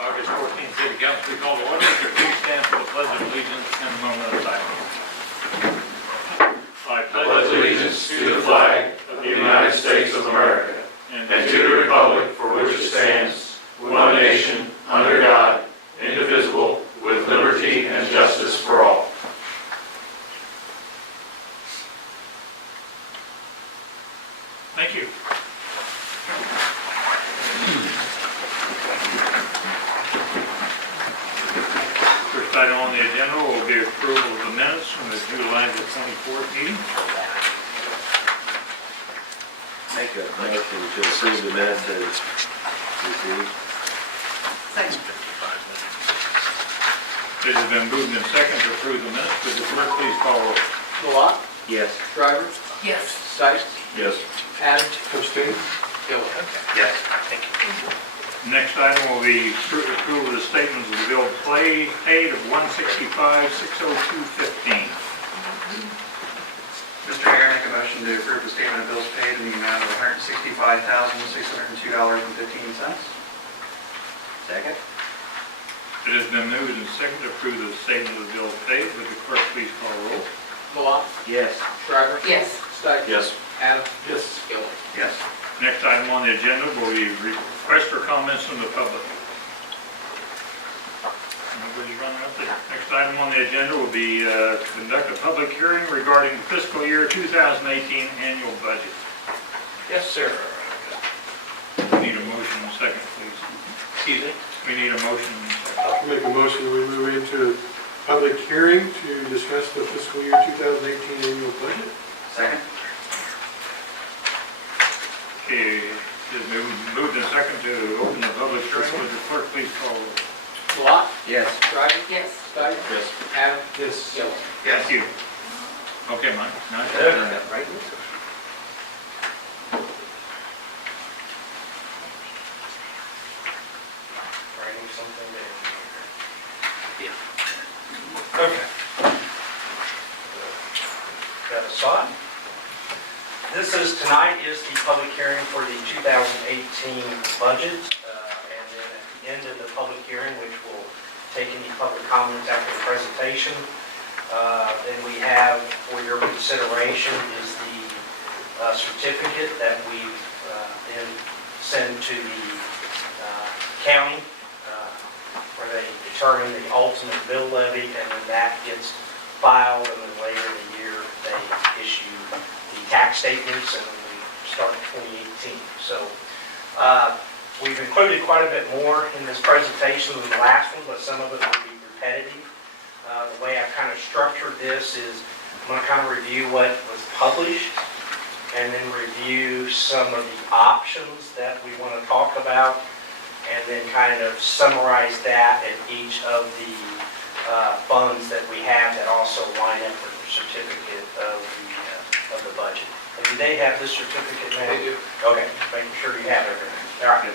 August 14th, City Council, we call to order. Please stand for the Pledge of Allegiance and a moment of silence. I pledge allegiance to the flag of the United States of America and to the republic for which it stands, one nation, under God, indivisible, with liberty and justice for all. Thank you. First item on the agenda will be approval of the minutes from the July the 24th meeting. Make a motion to approve the minutes as received. Second. It has been moved and second to approve the minutes. Would the clerk please call roll? Malott? Yes. Driver? Yes. Stice? Yes. Adams? Abstain? Gillen? Yes. Thank you. Next item will be approval of the statements of the bill paid of $165,602.15. Mr. Mayor, I make a motion to approve the statement of bills paid in the amount of $165,602.15. Second. It has been moved and seconded to approve the statement of the bill paid. Would the clerk please call roll? Malott? Yes. Driver? Yes. Stice? Yes. Adams? Yes. Gillen? Yes. Next item on the agenda will be request for comments from the public. Nobody's running up there. Next item on the agenda will be conduct a public hearing regarding the fiscal year 2018 annual budget. Yes, sir. We need a motion and a second, please. Excuse me? We need a motion and a second. I'll make a motion that we move into public hearing to discuss the fiscal year 2018 annual budget. Second? Okay, it is moved and second to open the public hearing. Would the clerk please call roll? Malott? Yes. Driver? Yes. Stice? Yes. Adams? Yes. Gillen? Yes. Thank you. Okay, Mike. Now it's Good. your turn. Right. Writing something down. Okay. Got a spot? Tonight is the public hearing for the 2018 budget. And then at the end of the public hearing, which will take any public comments after the presentation, then we have for your consideration is the certificate that we then send to the county where they determine the ultimate bill levy, and then that gets filed, and then later in the year they issue the tax statements, and then we start 2018. So we've included quite a bit more in this presentation than the last one, but some of it will be repetitive. The way I've kind of structured this is I'm going to kind of review what was published, and then review some of the options that we want to talk about, and then kind of summarize that in each of the funds that we have that also line up with the certificate of the budget. And do they have this certificate now? They do. Okay, making sure you have everything. All right.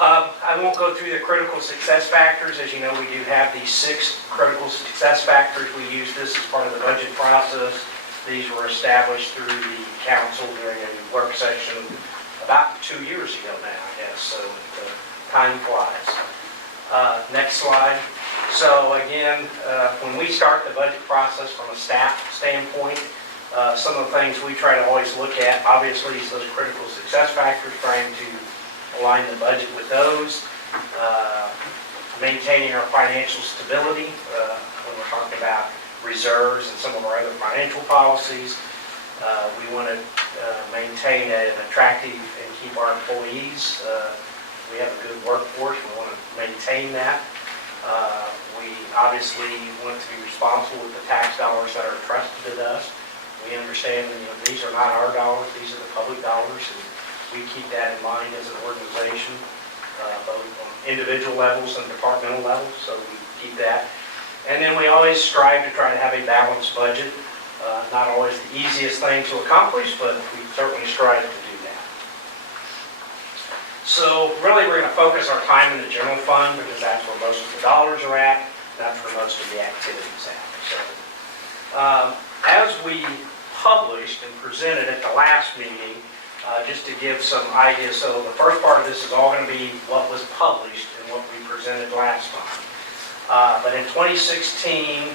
I won't go through the critical success factors. As you know, we do have these 6 critical success factors. We use this as part of the budget process. These were established through the council during a work session about 2 years ago now, I guess, so time flies. Next slide. So again, when we start the budget process from a staff standpoint, some of the things we try to always look at, obviously, is those critical success factors, trying to align the budget with those, maintaining our financial stability when we're talking about reserves and some of our other financial policies. We want to maintain an attractive and keep our employees. We have a good workforce. We want to maintain that. We obviously want to be responsible with the tax dollars that are entrusted to us. We understand that these are not our dollars, these are the public dollars, and we keep that in mind as an organization, both on individual levels and departmental levels, so we keep that. And then we always strive to try to have a balanced budget. Not always the easiest thing to accomplish, but we certainly strive to do that. So really we're going to focus our time in the general fund because that's where most of the dollars are at, that's where most of the activities at. So as we published and presented at the last meeting, Just to give some ideas, so the first part of this is all going to be what was published and what we presented last month. But in 2016,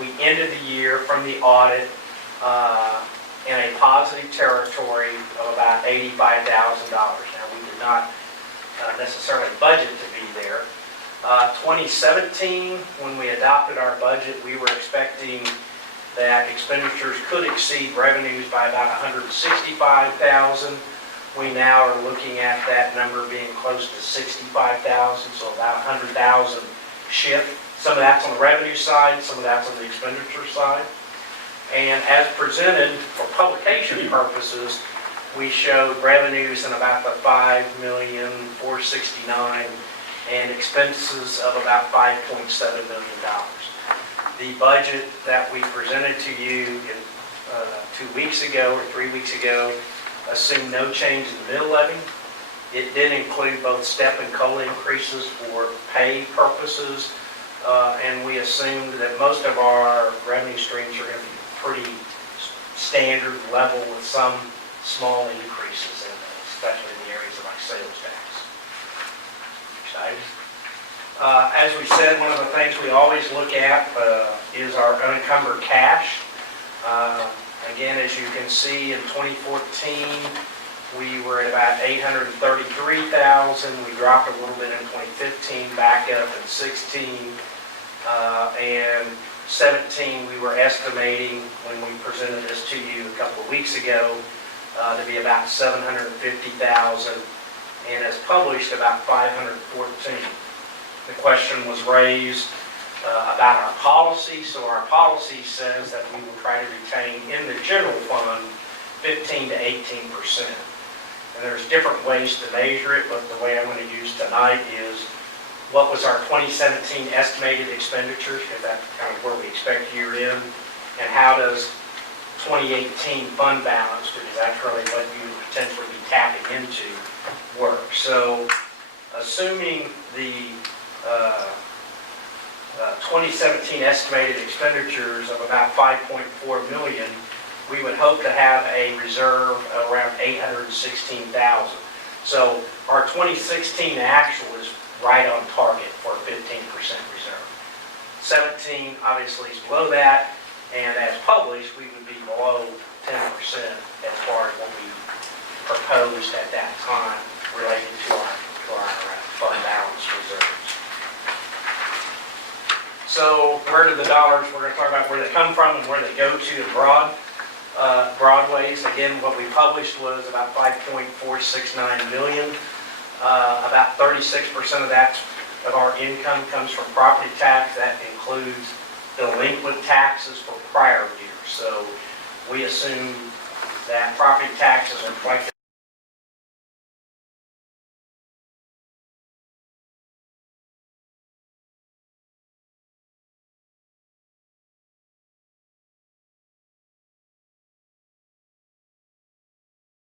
we ended the year from the audit in a positive territory of about $85,000. Now, we did not necessarily budget to be there. 2017, when we adopted our budget, we were expecting that expenditures could exceed revenues by about $165,000. We now are looking at that number being close to $65,000, so about $100,000 shift. Some of that's on the revenue side, some of that's on the expenditure side. And as presented for publication purposes, we showed revenues in about the $5,469,000 and expenses of about $5.7 million. The budget that we presented to you 2 weeks ago or 3 weeks ago assumed no change in the mill levy. It did include both step and COLA increases for pay purposes, and we assumed that most of our revenue streams are going to be pretty standard level with some small increases in them, especially in the areas of like sales tax. Excited? As we said, one of the things we always look at is our unencumbered cash. Again, as you can see, in 2014, we were at about $833,000. We dropped a little bit in 2015, back up in 16, and 17. We were estimating when we presented this to you a couple of weeks ago to be about $750,000, and as published, about $514,000. The question was raised about our policy. So our policy says that we will try to retain in the general fund 15 to 18%. And there's different ways to measure it, but the way I'm going to use tonight is what was our 2017 estimated expenditures, because that's kind of where we expect year end, and how does 2018 fund balance, because that's really what you would potentially be tapping into, work. So assuming the 2017 estimated expenditures of about $5.4 million, we would hope to have a reserve of around $816,000. So our 2016 actual is right on target for a 15% reserve. 17 obviously is below that, and as published, we would be below 10% as far as what we proposed at that time related to our fund balance reserves. So where do the dollars, we're going to talk about where they come from and where they go to in broadways. Again, what we published was about $5.469 million. About 36% of that of our income comes from property tax. That includes delinquent taxes for prior years. So we assume that property taxes are collected